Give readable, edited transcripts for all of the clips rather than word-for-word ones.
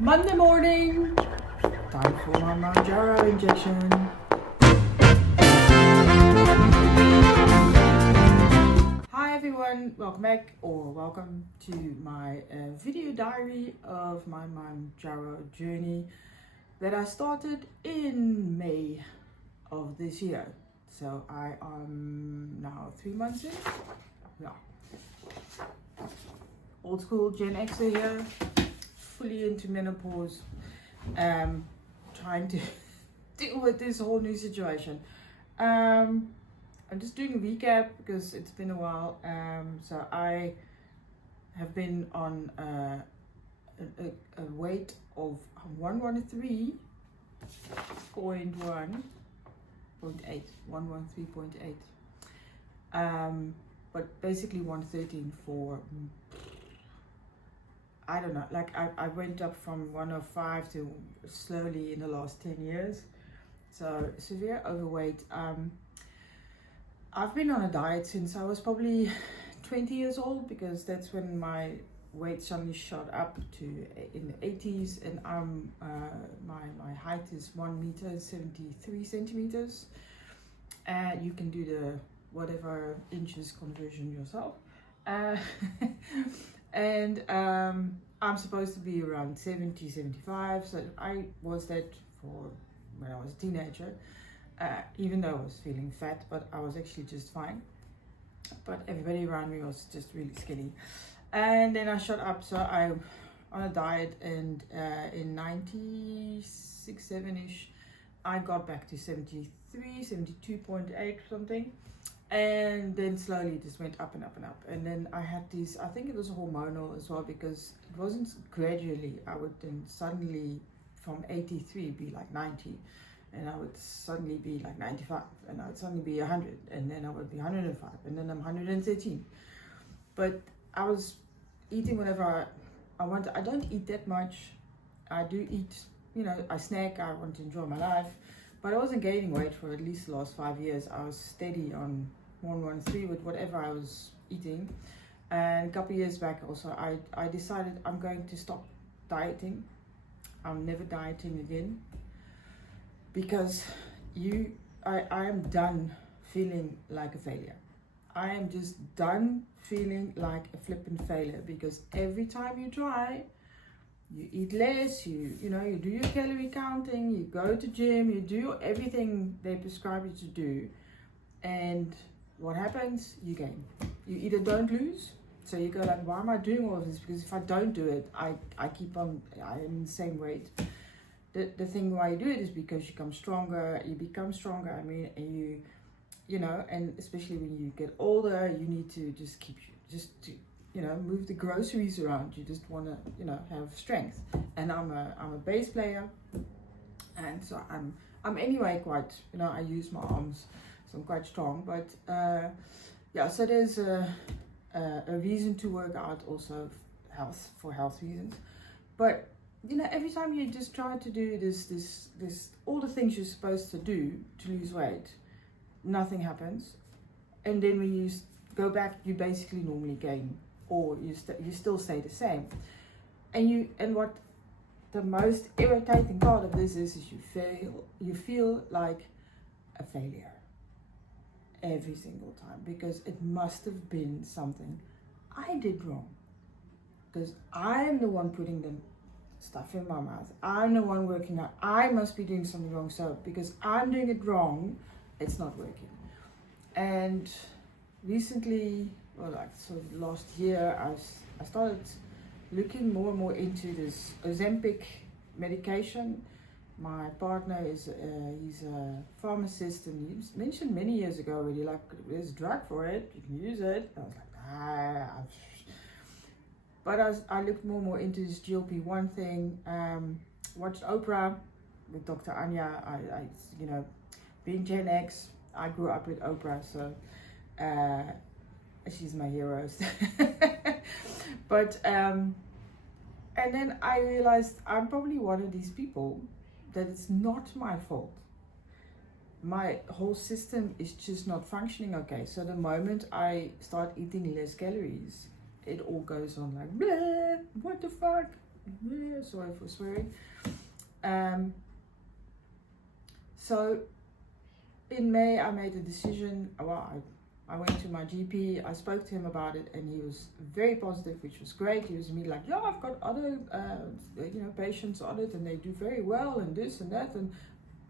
Monday morning, time for my MounJ Me injection. Hi everyone, welcome back or welcome to my video diary of my MounJ Me journey that I started in May of this year. So I am now 3 months in. Yeah. Old school Gen Xer here, fully into menopause, trying to deal with this whole new situation. I'm just doing a recap because it's been a while. So I have been on a weight of 113.8, but basically 113 for, I don't know, like I went up from 105 to slowly in the last 10 years. So severe overweight. I've been on a diet since I was probably 20 years old, because that's when my weight suddenly shot up to in the 80s, and my height is 1 meter 73 centimeters, and you can do the whatever inches conversion yourself. And I'm supposed to be around 70-75, so I was that for when I was a teenager, even though I was feeling fat, but I was actually just fine. But everybody around me was just really skinny. And then I shot up, so I'm on a diet, and in 96-7ish I got back to 73, 72.8 something, and then slowly it just went up and up and up. And then I had these, I think it was hormonal as well, because it wasn't gradually. I would then suddenly from 83 be like 90, and I would suddenly be like 95, and I would suddenly be 100, and then I would be 105, and then I'm 113. But I was eating whenever I want. I don't eat that much. I do eat, you know, I snack, I want to enjoy my life, but I wasn't gaining weight for at least the last 5 years. I was steady on 113 with whatever I was eating. And a couple of years back also, I decided I'm going to stop dieting. I'm never dieting again, because I am done feeling like a failure. I am just done feeling like a flippant failure, because every time you try, you eat less, you do your calorie counting, you go to gym, you do everything they prescribe you to do, and what happens? You gain. You either don't lose, so you go like, why am I doing all of this? Because if I don't do it, I keep on, I am the same weight. The thing why you do it is because you become stronger, I mean, and you know, and especially when you get older, you need to just move the groceries around. You just want to, have strength. And I'm a bass player, and so I'm anyway quite, I use my arms, so I'm quite strong. But yeah, so there's a reason to work out, also for health reasons. But every time you just try to do this all the things you're supposed to do to lose weight, nothing happens. And then when you go back, you basically normally gain, or you still stay the same. And what the most irritating part of this is you feel like a failure every single time, because it must have been something I did wrong, because I'm the one putting the stuff in my mouth, I'm the one working out, I must be doing something wrong. So because I'm doing it wrong, it's not working. And recently, well, like sort of last year, I started looking more and more into this Ozempic medication. My partner is he's a pharmacist, and he mentioned many years ago already, like, there's a drug for it, you can use it. I was like, but I looked more and more into this GLP-1 thing. Watched Oprah with Dr. Anya. I being Gen X, I grew up with Oprah, so she's my hero. But and then I realized I'm probably one of these people that it's not my fault. My whole system is just not functioning okay. So the moment I start eating less calories, it all goes on like, blah, what the fuck? sorry for swearing. So in May, I made a decision. Well, I went to my GP, I spoke to him about it, and he was very positive, which was great. He was immediately like, yeah, I've got other patients on it, and they do very well, and this and that. And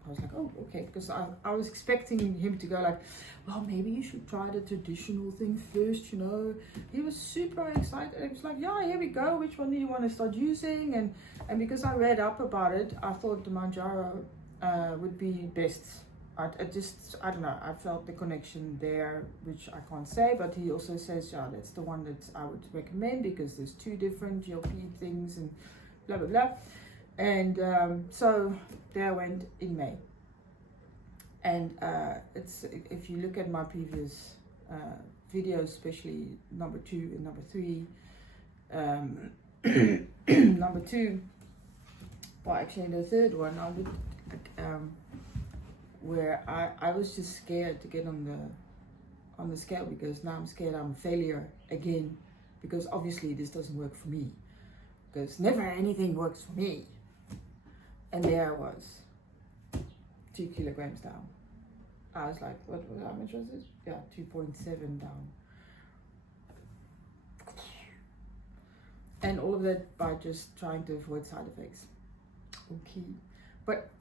I was like, oh, okay, because I was expecting him to go like, well, maybe you should try the traditional thing first, He was super excited. He was like, yeah, here we go. Which one do you want to start using? And because I read up about it, I thought the Manjaro would be best. I don't know, I felt the connection there, which I can't say, but he also says, yeah, that's the one that I would recommend because there's 2 different GLP things and blah, blah, blah. And so there I went in May. And it's, if you look at my previous videos, especially number 2 and number 3, number 2, well, actually the third one, I did where I was just scared to get on the scale, because now I'm scared I'm a failure again, because obviously this doesn't work for me, because never anything works for me. And there I was, 2 kilograms down. I was like, how much was it? Yeah, 2.7 down. And all of that by just trying to avoid side effects. Okay. But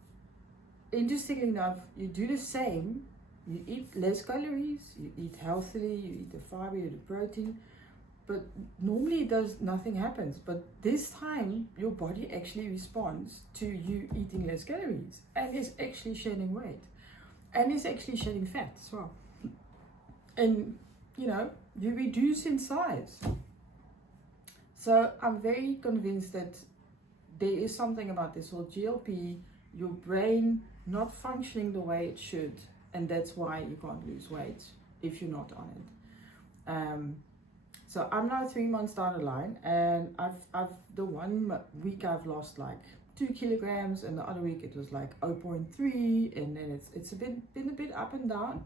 interestingly enough, you do the same. You eat less calories, you eat healthily, you eat the fiber, you eat the protein, but normally nothing happens. But this time, your body actually responds to you eating less calories, and is actually shedding weight, and is actually shedding fat as well. And you reduce in size. So I'm very convinced that there is something about this whole GLP, your brain not functioning the way it should, and that's why you can't lose weight if you're not on it. So I'm now 3 months down the line, and I've the 1 week I've lost like 2 kilograms, and the other week it was like 0.3, and then it's been a bit up and down.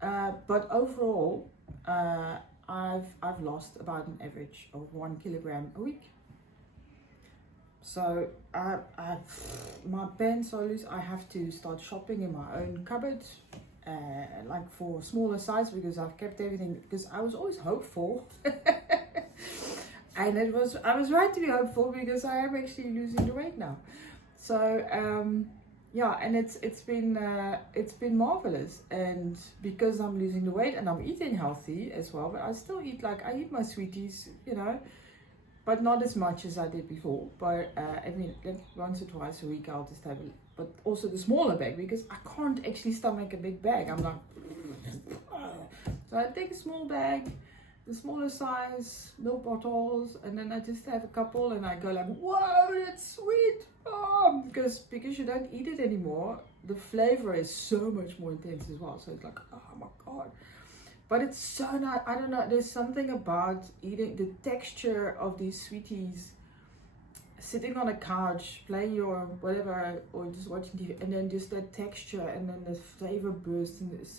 But overall, I've lost about an average of 1 kilogram a week. So my pants are loose. I have to start shopping in my own cupboard, like for smaller size, because I've kept everything, because I was always hopeful. And I was right to be hopeful, because I am actually losing the weight now. So yeah, and it's been marvelous, and because I'm losing the weight and I'm eating healthy as well, but I still eat, like, I eat my sweeties, but not as much as I did before. But I mean, like once or twice a week I'll just have it, but also the smaller bag, because I can't actually stomach a big bag. I'm like, so I take a small bag, the smaller size, milk bottles, and then I just have a couple, and I go like, whoa, that's sweet. Oh, because you don't eat it anymore, the flavor is so much more intense as well. So it's like, oh my god. But it's so nice. I don't know, there's something about eating, the texture of these sweeties, sitting on a couch, playing your whatever, or just watching TV, and then just that texture, and then the flavor burst, and it's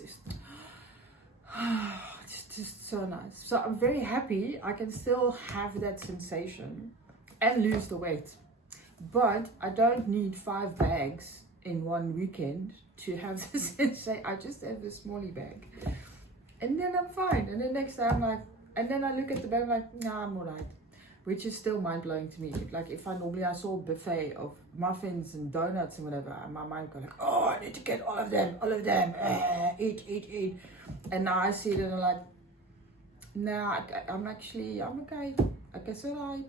just so nice. So I'm very happy I can still have that sensation and lose the weight. But I don't need 5 bags in 1 weekend to have the sensation. I just have this smallie bag. And then I'm fine. And then next time I'm like, and then I look at the bag, I'm like, nah, I'm alright. Which is still mind blowing to me. Like, if I saw a buffet of muffins and donuts and whatever, and my mind goes like, oh, I need to get all of them, eat. And now I see it and I'm like, nah, I'm okay. I guess alright.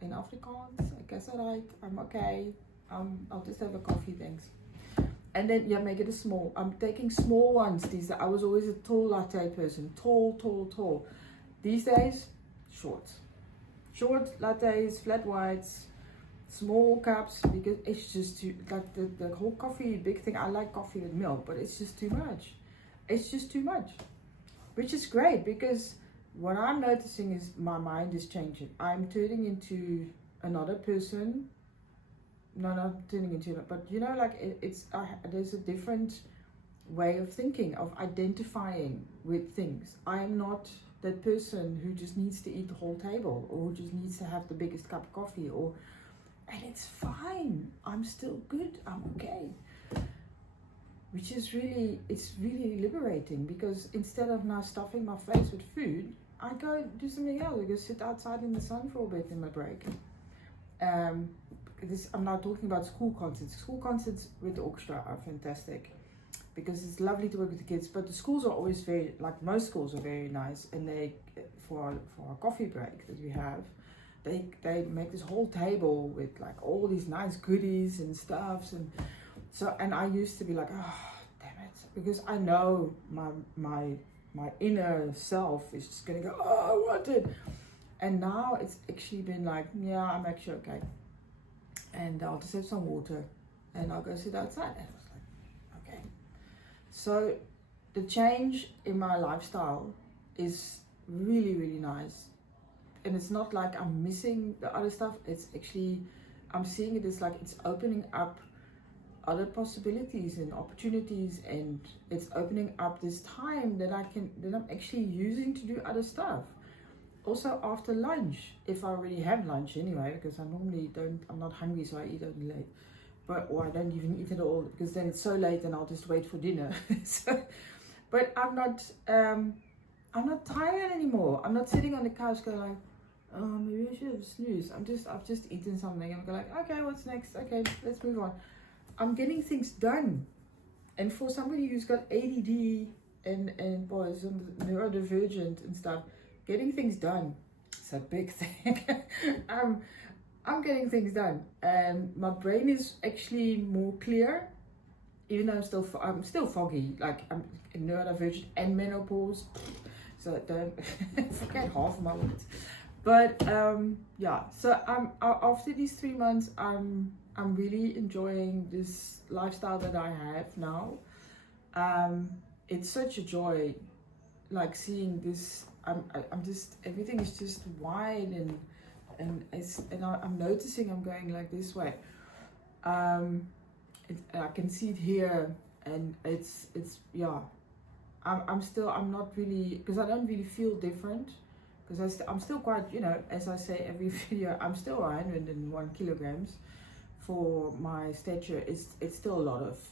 In Afrikaans, I guess alright. I'm okay. I'll just have a coffee, thanks. And then, yeah, make it a small. I'm taking small ones. I was always a tall latte person. Tall. These days, short. Short lattes, flat whites, small cups, because it's just too, like the whole coffee big thing. I like coffee with milk, but it's just too much. It's just too much. Which is great, because what I'm noticing is my mind is changing. I'm turning into another person. No, not turning into it, but like there's a different way of thinking, of identifying with things. I am not that person who just needs to eat the whole table, or who just needs to have the biggest cup of coffee, and it's fine. I'm still good. I'm okay. Which is it's really liberating, because instead of now stuffing my face with food, I go do something else. I go sit outside in the sun for a bit in my break. I'm now talking about school concerts. School concerts with the orchestra are fantastic, because it's lovely to work with the kids, but the schools are always very, like most schools are very nice, and they, for our coffee break that we have, they make this whole table with like all these nice goodies and stuffs, and I used to be like, oh damn it, because I know my inner self is just gonna go, oh, I want it. And now it's actually been like, yeah, I'm actually okay, and I'll just have some water and I'll go sit outside. And I was like, okay. So the change in my lifestyle is really, really nice. And it's not like I'm missing the other stuff. It's actually, I'm seeing it as like it's opening up other possibilities and opportunities, and it's opening up this time that I'm actually using to do other stuff. Also after lunch, if I already have lunch anyway, because I'm not hungry, so I eat only late. Or I don't even eat at all, because then it's so late and I'll just wait for dinner. But I'm not tired anymore. I'm not sitting on the couch going like, oh, maybe I should have snoozed. I've just eaten something, and I'm like, okay, what's next? Okay, let's move on. I'm getting things done. And for somebody who's got ADD and was neurodivergent and stuff, getting things done, it's a big thing. I'm getting things done, and my brain is actually more clear, even though I'm still foggy. Like, I'm neurodivergent and menopause, so don't forget half of my words. But yeah, so after these 3 months, I'm really enjoying this lifestyle that I have now. It's such a joy, like seeing this. I'm just, everything is just wide, and I'm noticing I'm going like this way. I can see it here, and it's yeah. I'm not really, because I don't really feel different, because I'm still quite, as I say every video, I'm still 101 kilograms. For my stature, it's still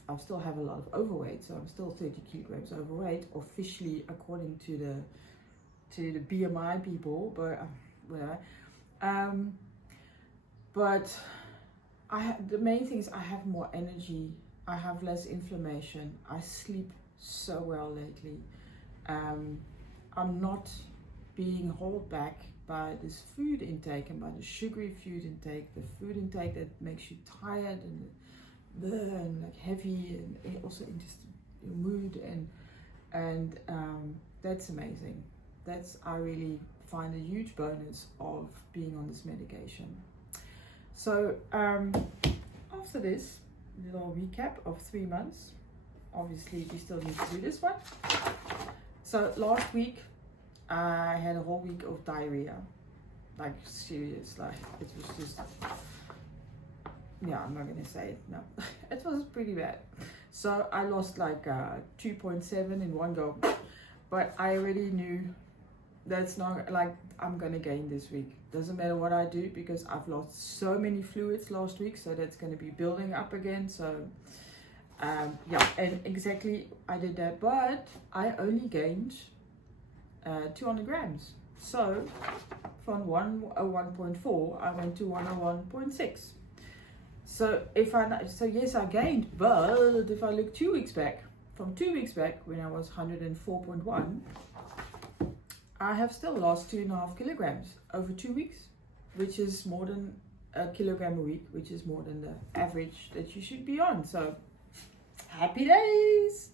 I still have a lot of overweight, so I'm still 30 kilograms overweight officially, according to the BMI people, but whatever. But the main thing is I have more energy, I have less inflammation, I sleep so well lately. I'm not being held back by this food intake and by the sugary food intake, the food intake that makes you tired and like heavy, and also in just your mood, and that's amazing. I really find a huge bonus of being on this medication. So after this little recap of 3 months, obviously we still need to do this one. So last week I had a whole week of diarrhea, like serious, like it was just, yeah, I'm not gonna say it, no. It was pretty bad. So I lost like 2.7 in one go, but I already knew that's not, like, I'm gonna gain this week. Doesn't matter what I do, because I've lost so many fluids last week, so that's gonna be building up again. So yeah, and exactly I did that, but I only gained 200 grams. So from 101.4 I went to 101.6. So yes, I gained, but if I look 2 weeks back, from 2 weeks back when I was 104.1, I have still lost 2.5 kilograms over 2 weeks, which is more than a kilogram a week, which is more than the average that you should be on. So happy days.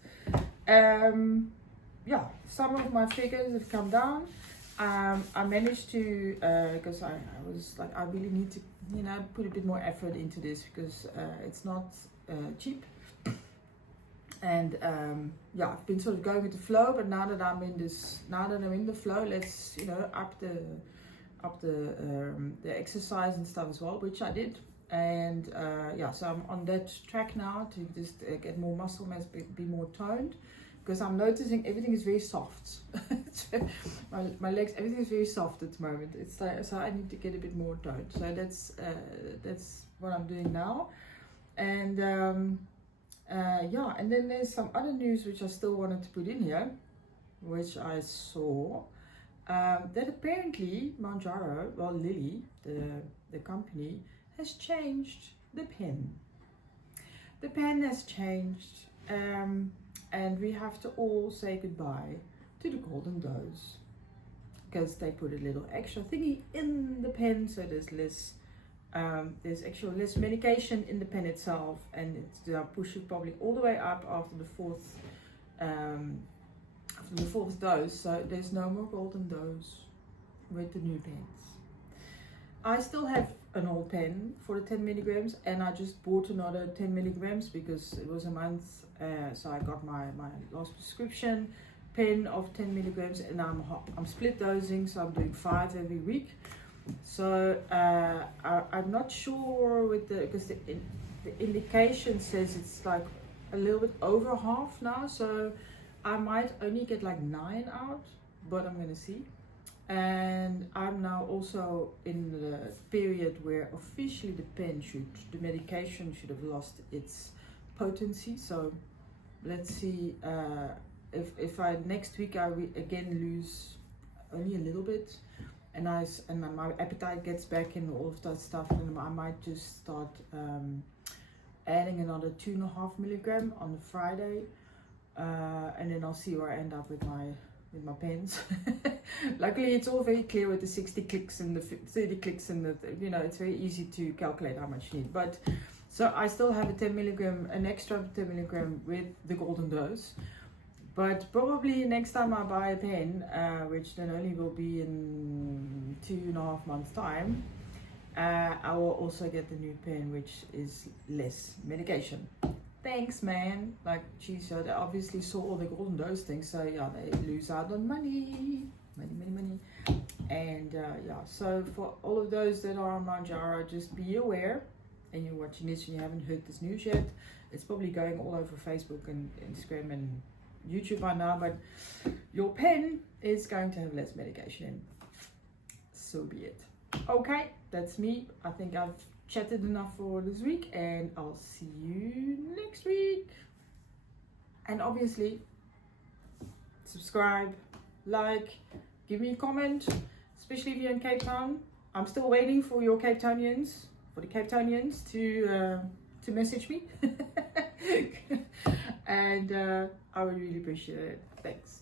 Yeah, some of my figures have come down. I managed to, because I was like, I really need to, put a bit more effort into this, because it's not cheap. And yeah, I've been sort of going with the flow, but now that I'm in the flow, let's up the exercise and stuff as well, which I did. And yeah, so I'm on that track now to just get more muscle mass, be more toned, because I'm noticing everything is very soft. my legs, everything is very soft at the moment. It's like, so I need to get a bit more toned. So that's what I'm doing now. And yeah, and then there's some other news which I still wanted to put in here, which I saw. That apparently MounJ, well, Lily, the company, has changed the pen. The pen has changed, and we have to all say goodbye to the golden dose, because they put a little extra thingy in the pen, so there's actually less medication in the pen itself, and it's push you probably all the way up after the fourth dose. So there's no more golden dose with the new pens. I still have an old pen for the 10 milligrams, and I just bought another 10 milligrams because it was a month. So I got my last prescription pen of 10 milligrams, and I'm split dosing, so I'm doing 5 every week. So I'm not sure with because the indication says it's like a little bit over half now, so I might only get like 9 out, but I'm gonna see. And I'm now also in the period where officially the medication should have lost its potency. So let's see if I next week I again lose only a little bit, and my appetite gets back and all of that stuff, then I might just start adding another 2.5 milligram on the Friday, and then I'll see where I end up with my pens. Luckily it's all very clear with the 60 clicks and the 30 clicks, and it's very easy to calculate how much you need. But so I still have an extra 10 milligram with the golden dose, but probably next time I buy a pen, which then only will be in 2.5 months time, I will also get the new pen, which is less medication. Thanks, man. Like, geez, so they obviously saw all the golden dose things, so yeah, they lose out on money. And yeah, so for all of those that are on MounJ, just be aware, and you're watching this and you haven't heard this news yet, it's probably going all over Facebook and Instagram and YouTube by now, but your pen is going to have less medication in. So be it. Okay, that's me. I think I've chatted enough for this week, and I'll see you next week. And obviously subscribe, like, give me a comment, especially if you're in Cape Town. I'm still waiting for the Cape Townians to message me. And I would really appreciate it. Thanks.